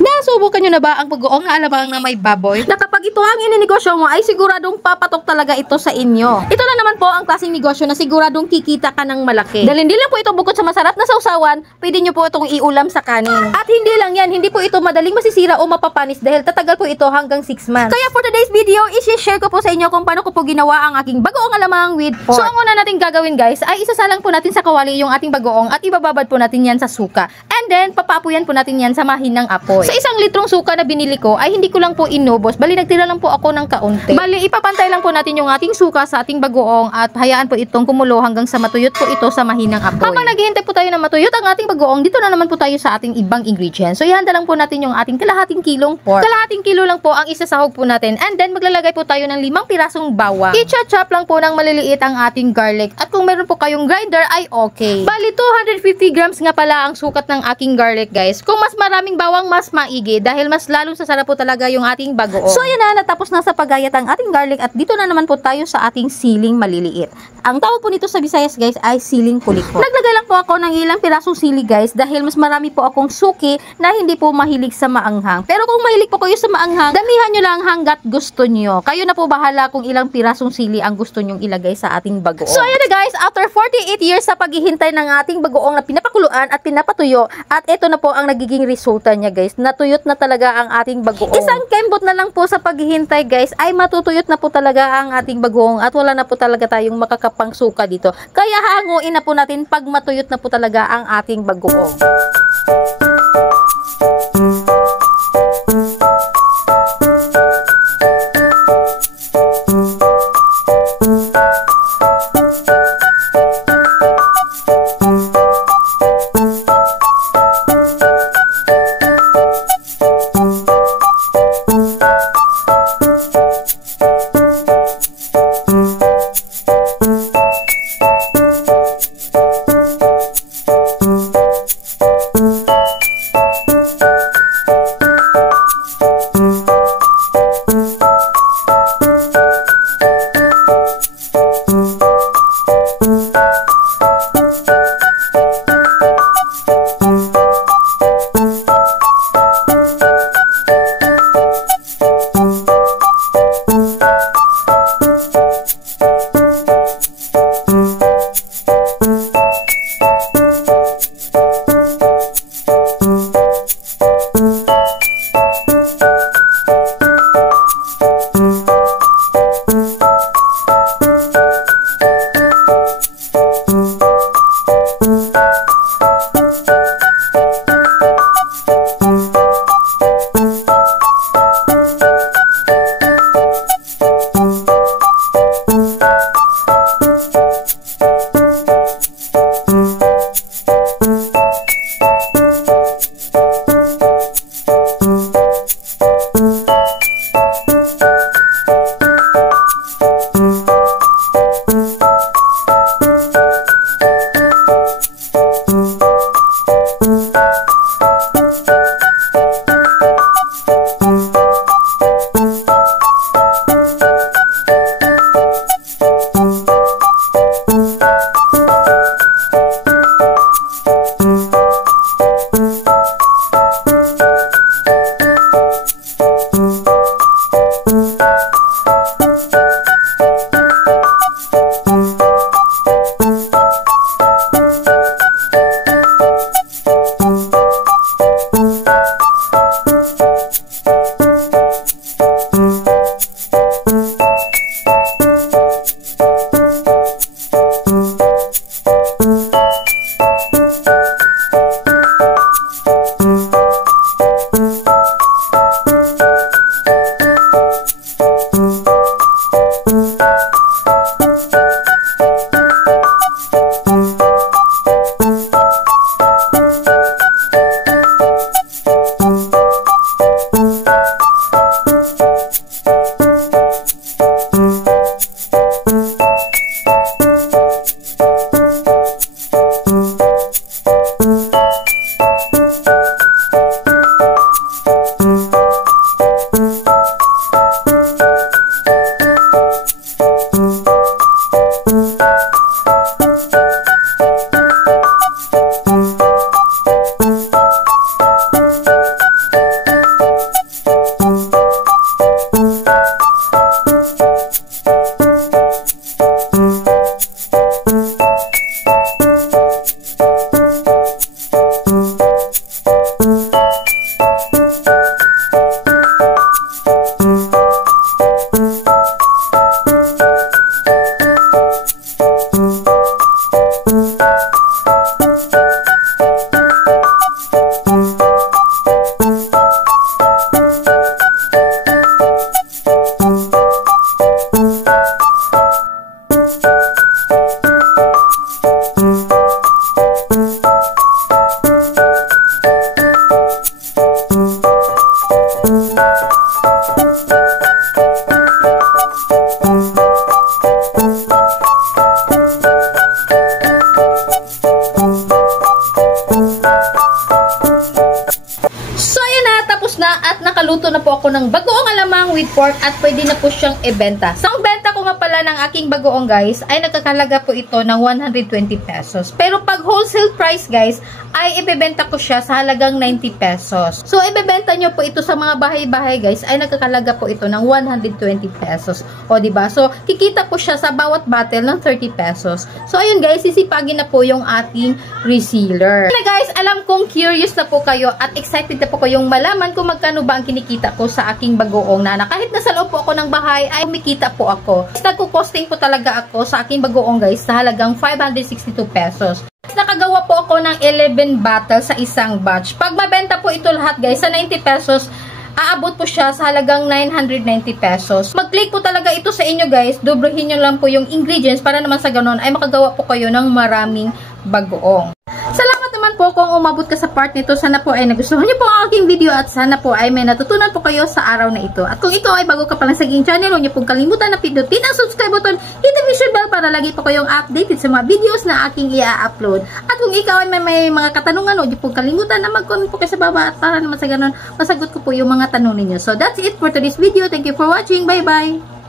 Nasubukan nyo na ba ang bagoong na alamang na may baboy? Na kapag ito ang ininegosyo mo ay siguradong papatok talaga ito sa inyo. Ito na naman po ang klaseng negosyo na siguradong kikita ka ng malaki. Dahil hindi lang po ito bukod sa masarap na sausawan, pwede nyo po itong iulam sa kanin. At hindi lang yan, hindi po ito madaling masisira o mapapanis dahil tatagal po ito hanggang 6 months. Kaya for today's video, i-share ko po sa inyo kung paano ko po ginawa ang aking bagoong alamang with pork. So ang una natin gagawin guys ay isasalang po natin sa kawali yung ating bagoong at ibababad po natin yan sa suka. And then papaapuyan po natin yan sa mahinang apoy. Sa 1 litrong suka na binili ko ay hindi ko lang po inubos. Bali nagtira lang po ako ng kaunti. Bali ipapantay lang po natin yung ating suka sa ating bagoong at hayaan po itong kumulo hanggang sa matuyot po ito sa mahinang apoy. Habang naghihintay po tayo na matuyot ang ating bagoong, dito na naman po tayo sa ating ibang ingredients. So ihanda lang po natin yung ating kalahating kilong pork. Kalahating kilo lang po ang isasahog po natin. And then maglalagay po tayo ng 5 pirasong bawang. I-chop lang po ng maliliit ang ating garlic. At kung meron po kayong grinder ay okay. Bali 250 grams nga pala ang sukat ng aking garlic guys. Kung mas maraming bawang mas maigi dahil mas lalong sasarap po talaga yung ating bagoong. So yan na, natapos na sa paggayat ang ating garlic at dito na naman po tayo sa ating siling maliliit. Ang tawag po nito sa Visayas guys ay siling kulikot. Naglagay lang po ako ng ilang pirasong sili guys dahil mas marami po akong suki na hindi po mahilig sa maanghang. Pero kung mahilig po kayo sa maanghang, damihan nyo lang hanggat gusto nyo. Kayo na po bahala kung ilang pirasong sili ang gusto nyong ilagay sa ating bagoong. So ayan na guys, after 48 years sa paghihintay ng ating bagoong na pinapakuluan at pinapatuyo, at ito na po ang nagiging resulta niya guys. Natuyot na talaga ang ating bagoong. Isang kembot na lang po sa paghihintay guys ay matutuyot na po talaga ang ating bagoong at wala na po talaga tayong makakapang suka dito. Kaya hanguin na po natin pag matuyot na po talaga ang ating bagoong. tapos na at nakaluto na po ako ng bagoong alamang with pork at pwede na po siyang ibenta. Sa benta ko nga pala ng aking bagoong guys ay nagkakalaga po ito ng 120 pesos. Pero pag wholesale price guys ay ibebenta ko siya sa halagang 90 pesos. So ibebenta nyo po ito sa mga bahay-bahay guys ay nagkakalaga po ito ng 120 pesos. O diba? So kikita po siya sa bawat bottle ng 30 pesos. So ayun guys, sisipagin na po yung ating reseller. Na guys, alam kong curious na po kayo at excited na po kayong malaman kung magkano ba ang kinikita ko sa aking bagoong na kahit nasa loob po ako ng bahay ay kumikita po ako. Nagko-costing po talaga ako sa aking bagoong guys sa halagang 562 pesos. Nakagawa po ako ng 11 bottles sa isang batch. Pag mabenta po ito lahat guys sa 90 pesos, aabot po siya sa halagang 990 pesos. Mag-click po talaga ito sa inyo guys. Doblehin nyo lang po yung ingredients para naman sa ganon ay makagawa po kayo ng maraming bagoong. Salamat naman po kung umabot ka sa part nito. Sana po ay nagustuhan niyo po ang aking video at sana po ay may natutunan po kayo sa araw na ito. At kung ikaw ay bago ka pa lang sa aking channel, huwag niyo pong kalimutan na pindutin ang subscribe button, hit the visual bell para lagi po kayong updated sa mga videos na aking i-upload. At kung ikaw ay may mga katanungan, huwag niyo pong kalimutan na mag-comment po kayo sa baba at para naman sa ganun masagot ko po yung mga tanong ninyo. So that's it for today's video. Thank you for watching. Bye bye!